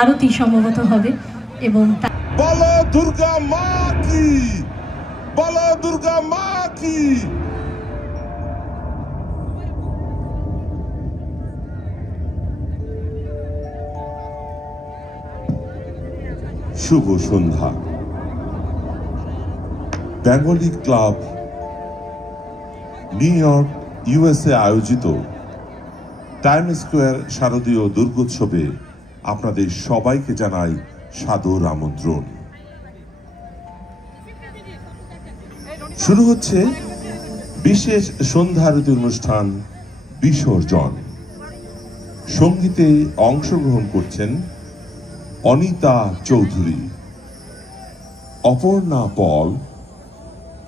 আরতি সম্ভবত হবে এবং বলো দুর্গা মা কি, বলো দুর্গা মা কি। শুভ সন্ধ্যা। Bengali club New York USA আয়োজিত টাইম স্কোয়ার শারদীয় দুর্গোৎসবে আপনাদের সবাইকে জানাই সাদর আমন্ত্রণ। শুরু হচ্ছে বিশেষ সন্ধ্যারতি অনুষ্ঠান বিসর্জন। সঙ্গীতে অংশগ্রহণ করছেন অনিতা চৌধুরী, অপর্ণা পল,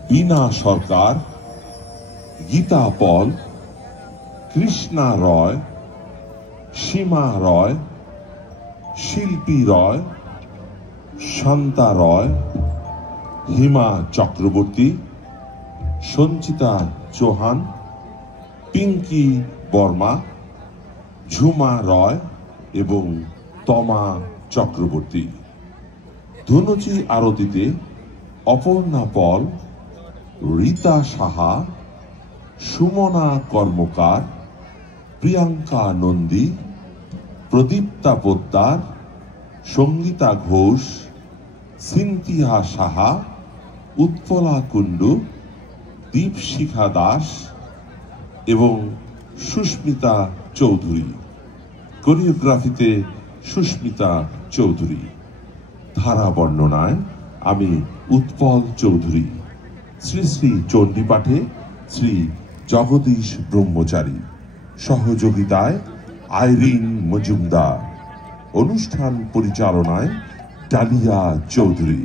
বীণা সরকার, গীতা পল, কৃষ্ণা রয়, সীমা রয়, শিল্পী রয়, শান্তা রয়, হিমা চক্রবর্তী, সঞ্চিতা চৌহান, পিঙ্কি বর্মা, ঝুমা রয় এবং তমা চক্রবর্তী। ধুনুচি আরতিতে অপর্ণা পল, রীতা সাহা, সুমনা কর্মকার, প্রিয়াঙ্কা নন্দী, প্রদীপ্তা পোদ্দার, সঙ্গীতা ঘোষ, সিন্তিয়া সাহা, উৎপলা কুণ্ডু, দীপশিখা দাস এবং সুস্মিতা চৌধুরী। কোরিওগ্রাফিতে সুস্মিতা চৌধুরী। ধারা বর্ণনায় আমি উৎপল চৌধুরী। শ্রী শ্রী চণ্ডীপাঠে শ্রী জগদীশ ব্রহ্মচারী। সহযোগিতায় আইরিন মজুমদার। অনুষ্ঠান পরিচালনায় ডালিয়া চৌধুরী।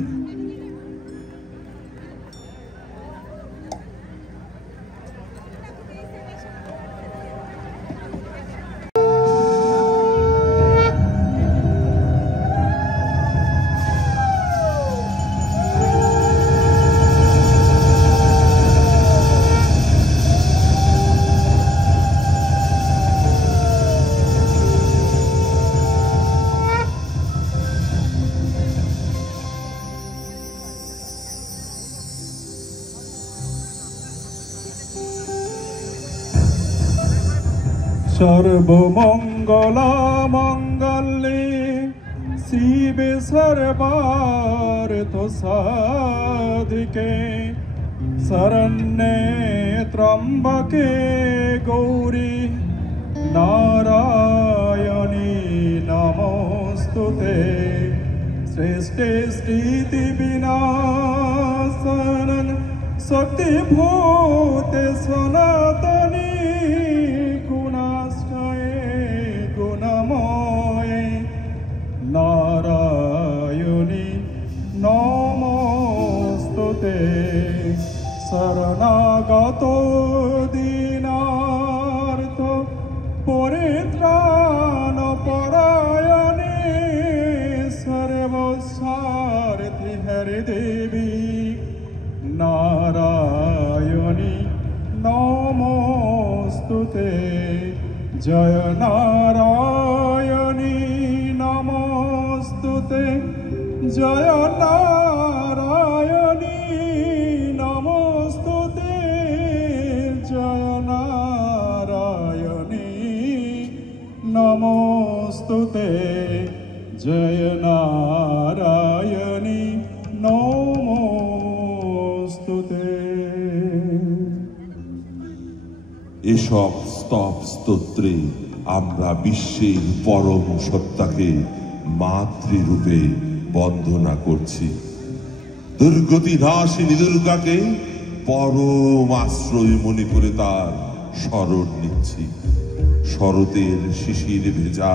सर्वमंगला मंगल्ये शिवे सर्वार्थ साधिके शरण्ये त्र्यंबके गौरी नारायणी नमोस्तुते श्रेष्ठे स्थिति विनाशनं शक्तिभूते सनातनी नारायणी नमोस्तुते शरणागतो दीनार्थ परित्राण परायणे सर्वसारथि हरि देवी नारायणी नमोस्तुते जय नारायणी नमोस्तुते जय नारायणी नमोस्तुते जय नारायणी नमोस्तुते जय नारायणी नमोस्तुते। এসব স্তব স্তোত্রে আমরা বিশ্বের পরম সত্তাকে মাতৃরূপে বন্দনা করছি। দুর্গতি নাশিনী দুর্গাকে পরম আশ্রয় মনে করে তার শরণ নিচ্ছি। শরতের শিশির ভেজা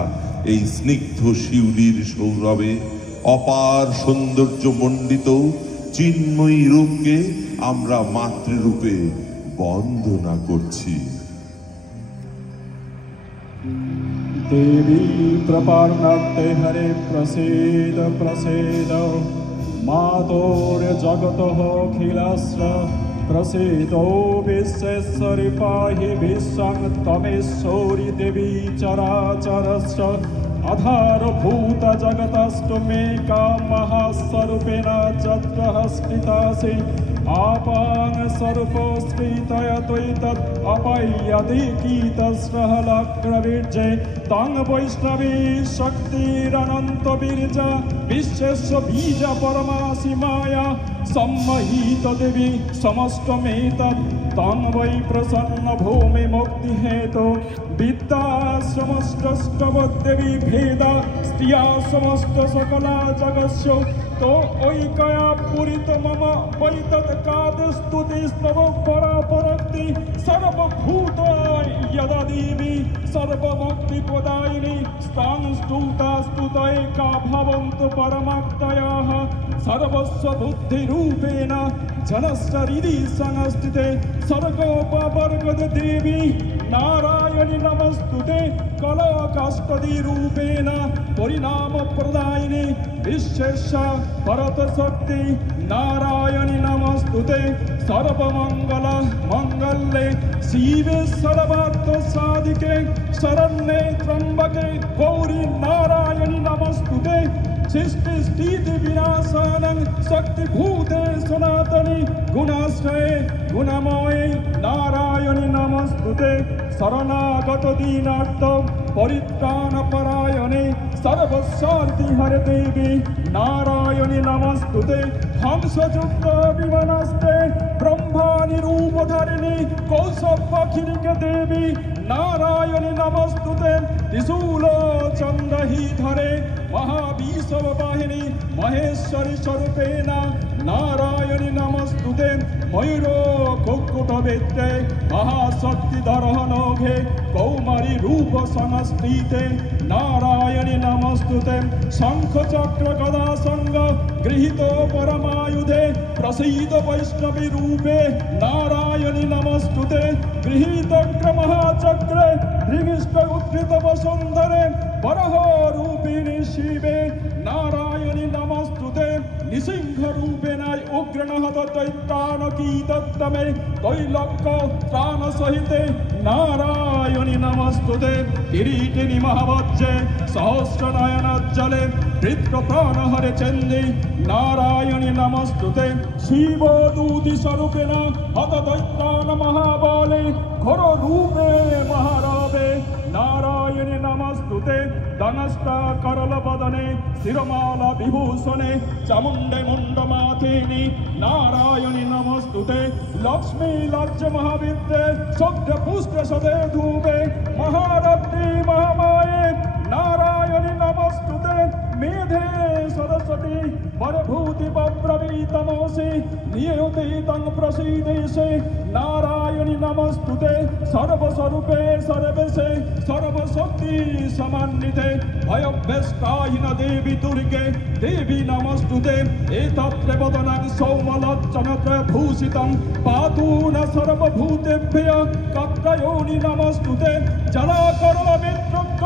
এই স্নিগ্ধ শিউলির সৌরভে অপার সৌন্দর্য মণ্ডিত চিন্ময়ী রূপকে আমরা মাতৃরূপে বন্দনা করছি। देवी प्रपन्नते हरे प्रसीद प्रसीद मातोर्य जगतः अखिलस्य प्रसीदो विश्वेश्वरि पाहि विश्वं त्वमेश्वरि देवी चराचरस्य आधारभूत जगतस्तुमेका महास्वरूपेण चत्र स्थितासि आपां स्वरूपस्फीतय त्वैतत् अपयति कीतस्रहलग्रवीर्जे तं वैष्णवी शक्तिरनन्तवीर्जा विश्वेश्व बीज परमासि माया सम्मोहित देवी समस्तमेतत् तं वै प्रसन्न भूमि मुक्तिहेतु विद्याश्रमष्टस्तवदेवी भेदा स्त्रिया समस्त सकला जगस्यो तो ऐकया पूरित मम वैतत् कादस्तुतिस्तव परापरक्ति सर्वभूत यदा देवी सर्वभक्तिप्रदायिनी स्तां स्तुता स्तुतैका भवन्तु परमाक्तयाः सर्वस्व बुद्धिरूपेण जनशरीरी संस्थिते सर्गोपवर्गद देवी नारायणी नमस्तुते कलाकाष्ठदिरूपेण परिणामप्रदायिनी विश्वेशा परतशक्ति नारायणी नमस्तुते सर्वमंगल मंगल्ये शिवे सर्वार्थसाधिके शरण्ये त्र्यंबके गौरी नारायणी नमस्तुते सृष्टि स्थिति विनाशानं शक्तिभूते सनातनी गुणाश्रये गुणमये नारायणी नमस्तुते शरणागत दीनार्थ परित्राणपरायणे सर्वस्वार्थी हरे देवी नारायणी नमस्तुते हंसयुक्त विमानस्ते ब्रह्माणि रूपधारिणी कौशलपखिरिके देवी नारायणी नमस्तुते त्रिशूल चन्द्रहीधरे महाविश्ववाहिनी महेश्वरी स्वरूपेण नारायणी नमस्तुते मयूरो कुक्कुटवेत्ते महाशक्तिधरनौघे कौमारी रूप संस्थिते नारायणी नमस्तुते शंख चक्र गदा संग गृहीत परमायुधे प्रसीद वैष्णवी रूपे नारायणी नमस्तुते गृहीत महाचक्रे धृगिष्ट उद्धृत वसुंधरे बरह रूपिणी शिवे नारायणी नमस्तुते निसिंह रूपेण उग्रनहत दैत्यानकीतत्तमे दैलक्य त्राण सहिते नारायणी नमस्तुते किरीटिनी महावज्रे सहस्रनयनज्जले वृत्रप्राणहरे चंदी नारायणी नमस्तुते शिवदूति स्वरूपेण हत दैत्यान महाबले घोर रूपे महारवे नारायणी नमस्तुते दनष्टा करल बदने शिरमाला विभूषणे चामुंडे मुंडमाथिनी नारायणी नमस्तुते लक्ष्मी लज्ज महाविद्ये सद्य पुष्ट सदे धूवे महारत्नी महामाये नारायणी नमस्तुते मेधे सरस्वती वरभूति बब्रवीतमोसि नियते तं प्रसीदेशे नारायणी नमस्तुते सर्वस्वरूपे सर्वेशे सर्वशक्ति समान्विते भयभ्यस्ताहिन देवी दुर्गे देवी नमस्तुते एतत्र वदनं सौमलज्जनत्रयभूषितं पातु न सर्वभूतेभ्यः कत्रयोनि नमस्तुते जलाकरलमित्रुक्क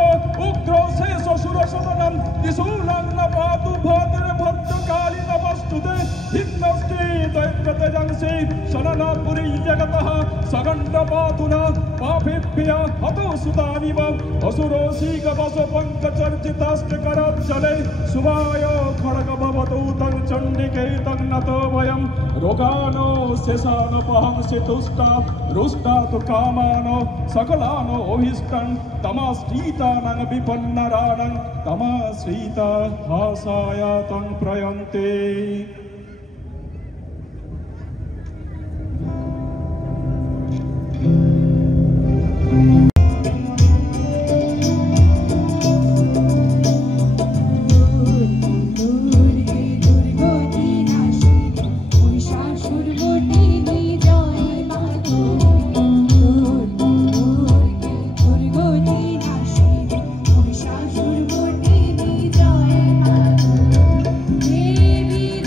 उग्रशेषसुरसदनं त्रिशूलं न पातु भद्रभद्रकाली नमस्तुते हिन्नस्ति दैत्यतेजंसि शरणपुरी जगतः सगण्डपातुना पापेभ्यः हतो सुतानिव असुरोऽसीकवशपङ्कचर्चिताष्टकराज्जले शुभाय खड्ग भवतु तं चण्डिके तं नतो वयं रोगानो शेषानपहंसि तुष्टा रुष्टा तु कामानो सकलानो अभीष्टं तमाश्रितानां विपन्नराणां तमाश्रिता हासाय तं प्रयन्ते Devi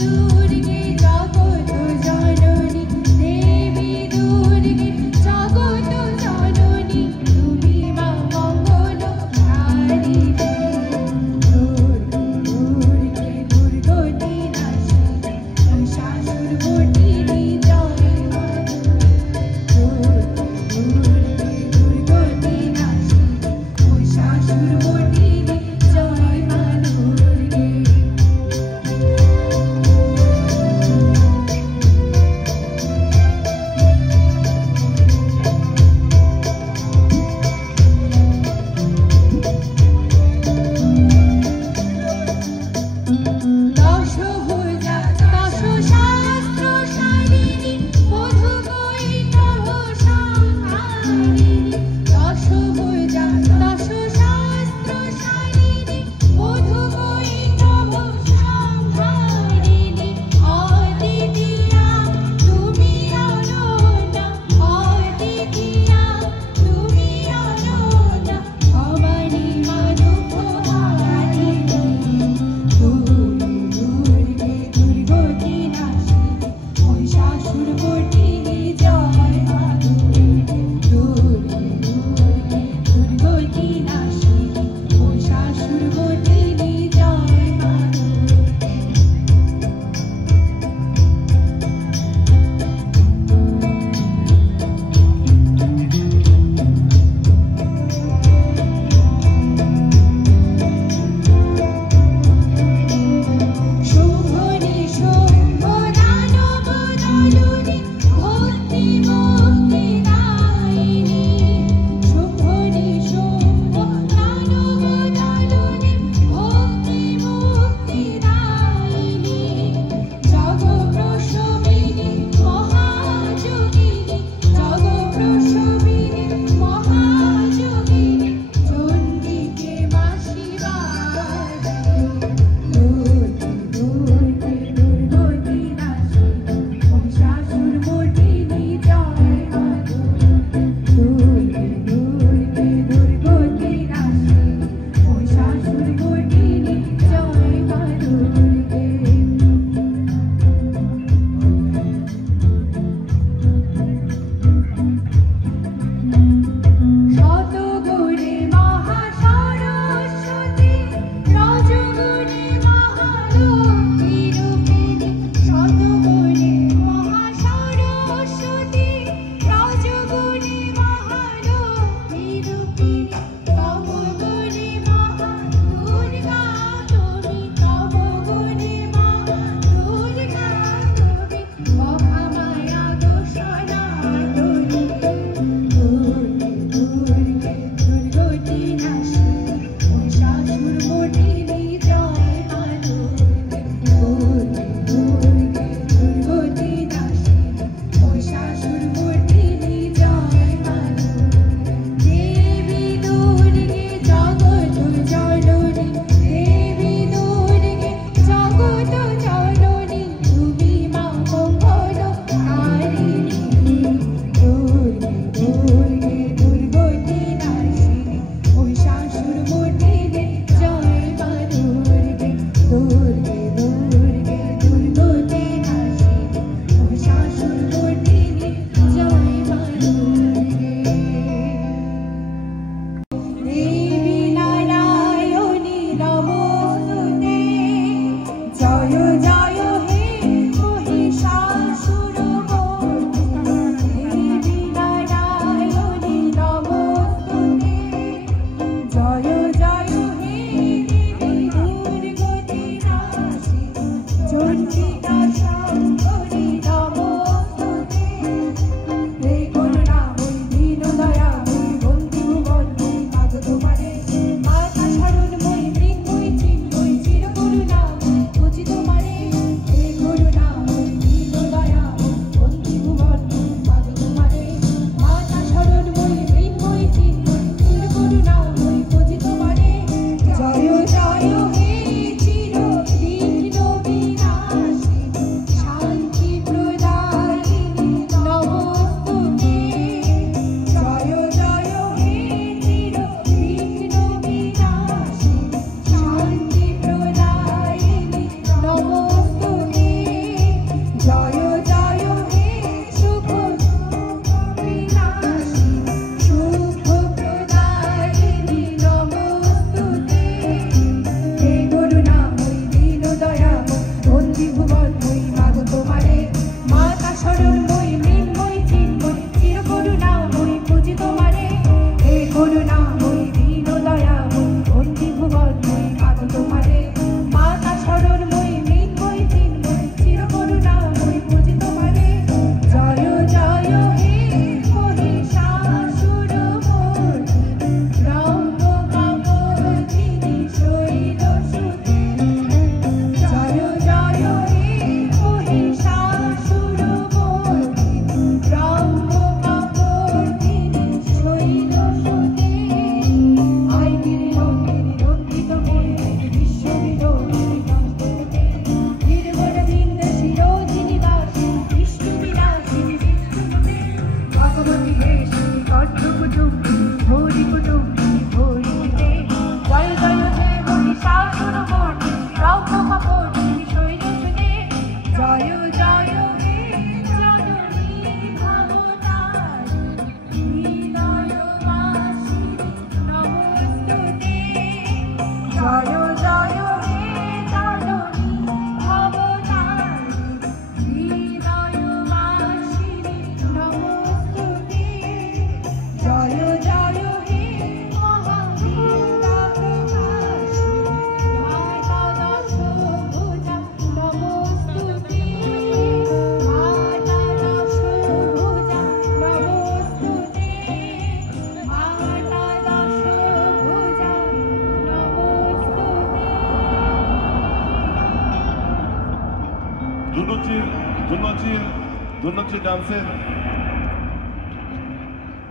ধুনচির ডান্সের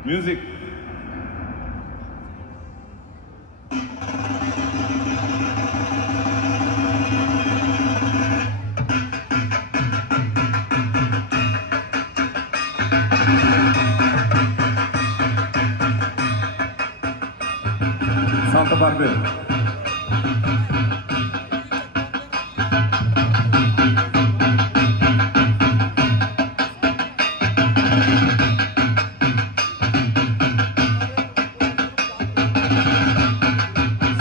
music. Santa Barbara.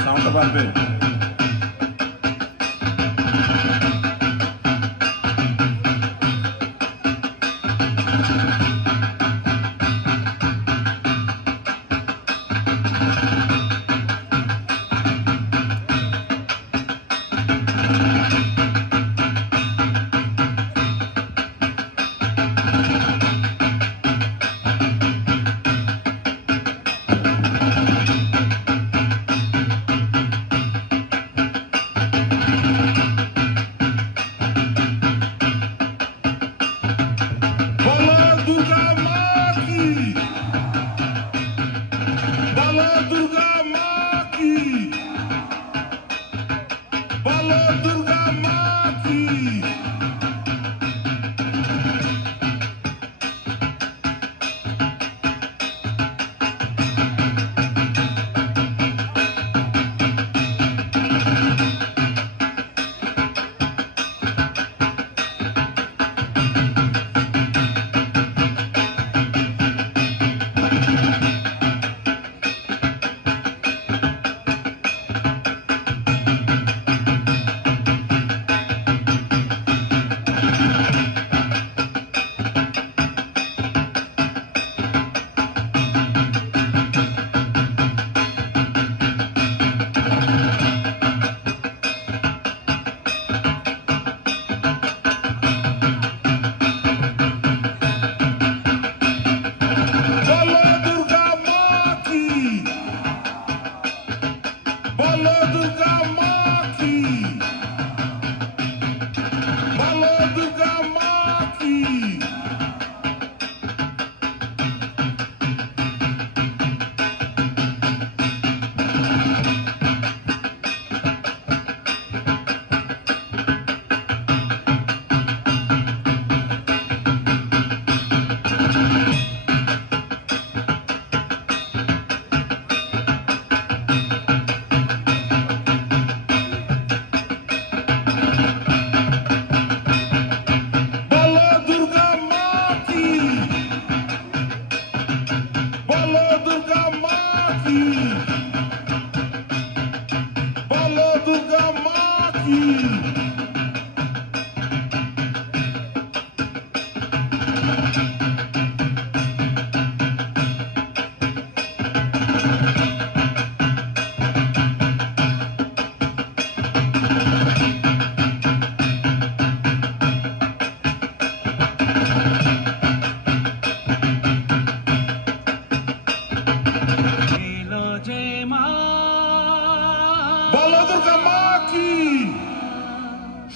Santa Barbara.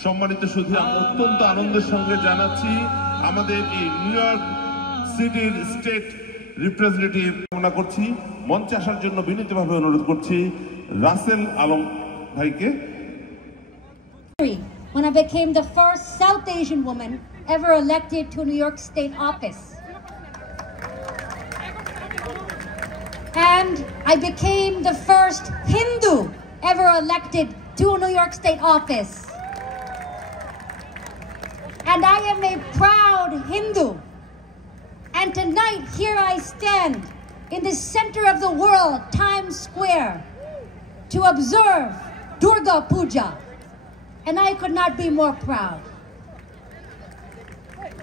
সম্মানিত সুধী, আমরা অত্যন্ত আনন্দের সঙ্গে জানাচ্ছি আমাদের এই নিউ ইয়র্ক সিটির স্টেট রিপ্রেজেন্টেটিভ কামনা করছি, মঞ্চে আসার জন্য বিনীতভাবে অনুরোধ করছি রাসেল আলম ভাইকে। When I became the first South Asian woman ever elected to New York State office. And I became the first Hindu ever elected to a New York State office. And I am a proud Hindu. And tonight, here I stand in the center of the world, Times Square, to observe Durga Puja. And I could not be more proud.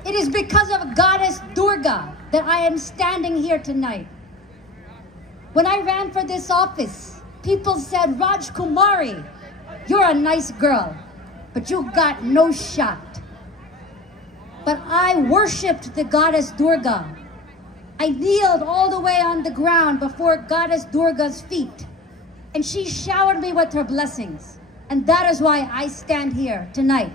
It is because of Goddess Durga that I am standing here tonight. When I ran for this office, people said, Rajkumari, you're a nice girl, but you got no shot. But I worshipped the Goddess Durga. I kneeled all the way on the ground before Goddess Durga's feet, and she showered me with her blessings. And that is why I stand here tonight.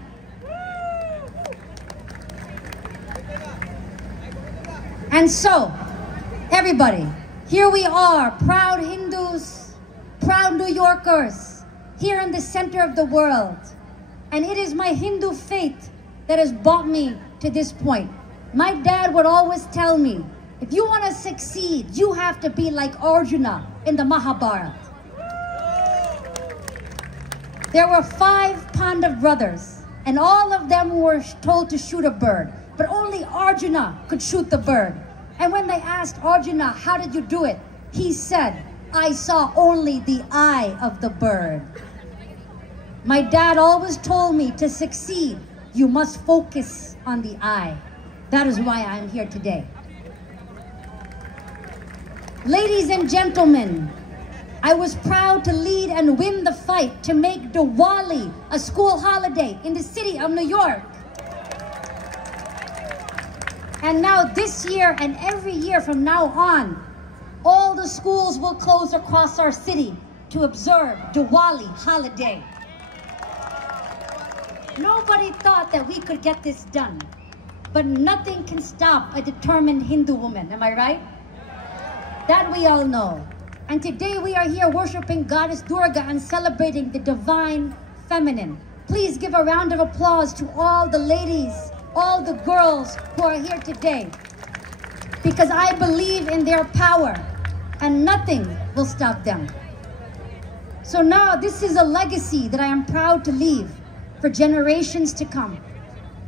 And so, everybody, here we are, proud Hindus, proud New Yorkers, here in the center of the world. And it is my Hindu faith that has brought me to this point. My dad would always tell me, if you want to succeed, you have to be like Arjuna in the Mahabharata. There were 5 Pandav brothers, and all of them were told to shoot a bird, but only Arjuna could shoot the bird. And when they asked Arjuna, how did you do it? He said, I saw only the eye of the bird. My dad always told me to succeed, you must focus on the eye. That is why I'm here today. Ladies and gentlemen, I was proud to lead and win the fight to make Diwali a school holiday in the city of New York. And now this year and every year from now on, all the schools will close across our city to observe Diwali holiday. Nobody thought that we could get this done, but nothing can stop a determined Hindu woman, am I right? That we all know. And today we are here worshiping Goddess Durga and celebrating the divine feminine. Please give a round of applause to all the ladies, all the girls who are here today, because I believe in their power and nothing will stop them. So now this is a legacy that I am proud to leave for generations to come.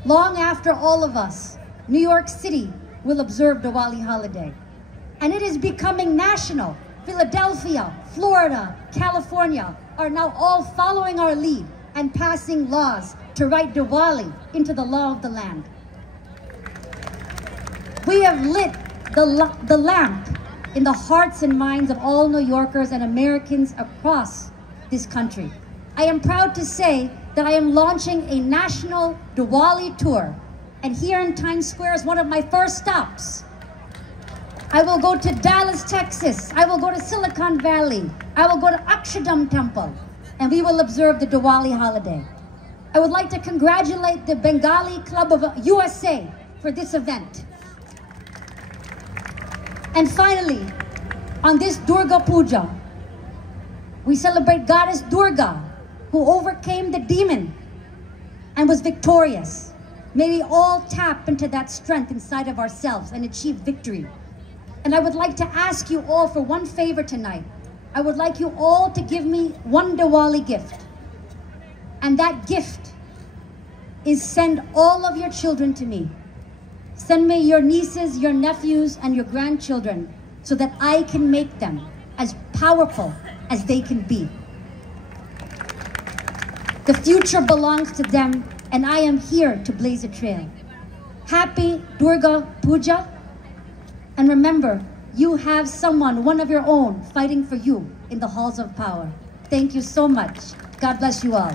Long after all of us, New York City will observe Diwali holiday. And it is becoming national. Philadelphia, Florida, California are now all following our lead and passing laws to write Diwali into the law of the land. We have lit the lamp in the hearts and minds of all New Yorkers and Americans across this country. I am proud to say that I am launching a national Diwali tour. And here in Times Square is one of my first stops. I will go to Dallas, Texas. I will go to Silicon Valley. I will go to Akshardham Temple. And we will observe the Diwali holiday. I would like to congratulate the Bengali Club of USA for this event. And finally, on this Durga Puja, we celebrate Goddess Durga, who overcame the demon and was victorious. May we all tap into that strength inside of ourselves and achieve victory. And I would like to ask you all for one favor tonight. I would like you all to give me one Diwali gift. And that gift is send all of your children to me. Send me your nieces, your nephews, and your grandchildren so that I can make them as powerful as they can be. The future belongs to them, and I am here to blaze a trail. Happy Durga Puja. And remember, you have someone, one of your own, fighting for you in the halls of power. Thank you so much. God bless you all.